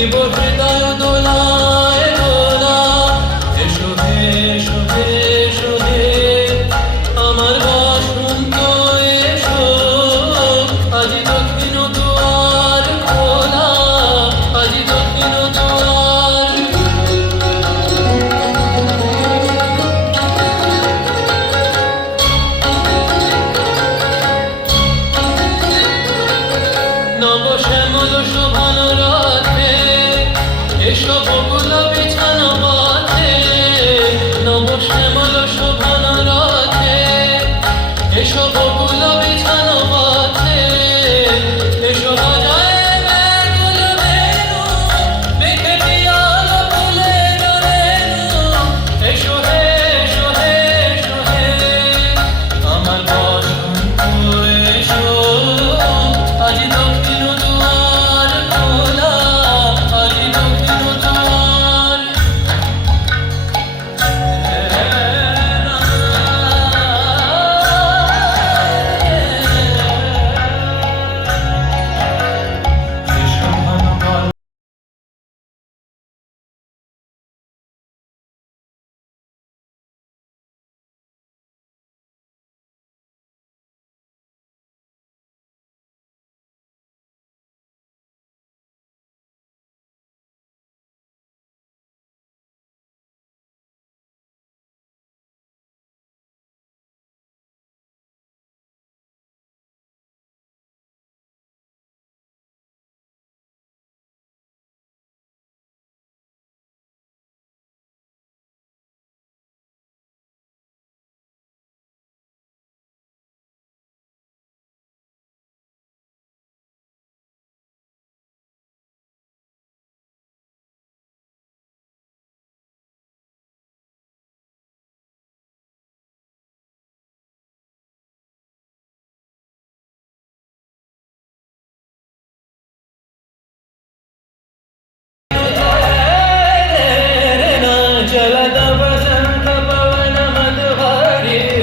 দিব হৃদয় দোলায় দোলা। এসো হে এসো হে এসো হে আমার বসন্ত এসো, আজি দক্ষিণ দুয়ার খোলা, আজি দক্ষিণ দুয়ার। নব শ্যামল শোভন রাতে এসো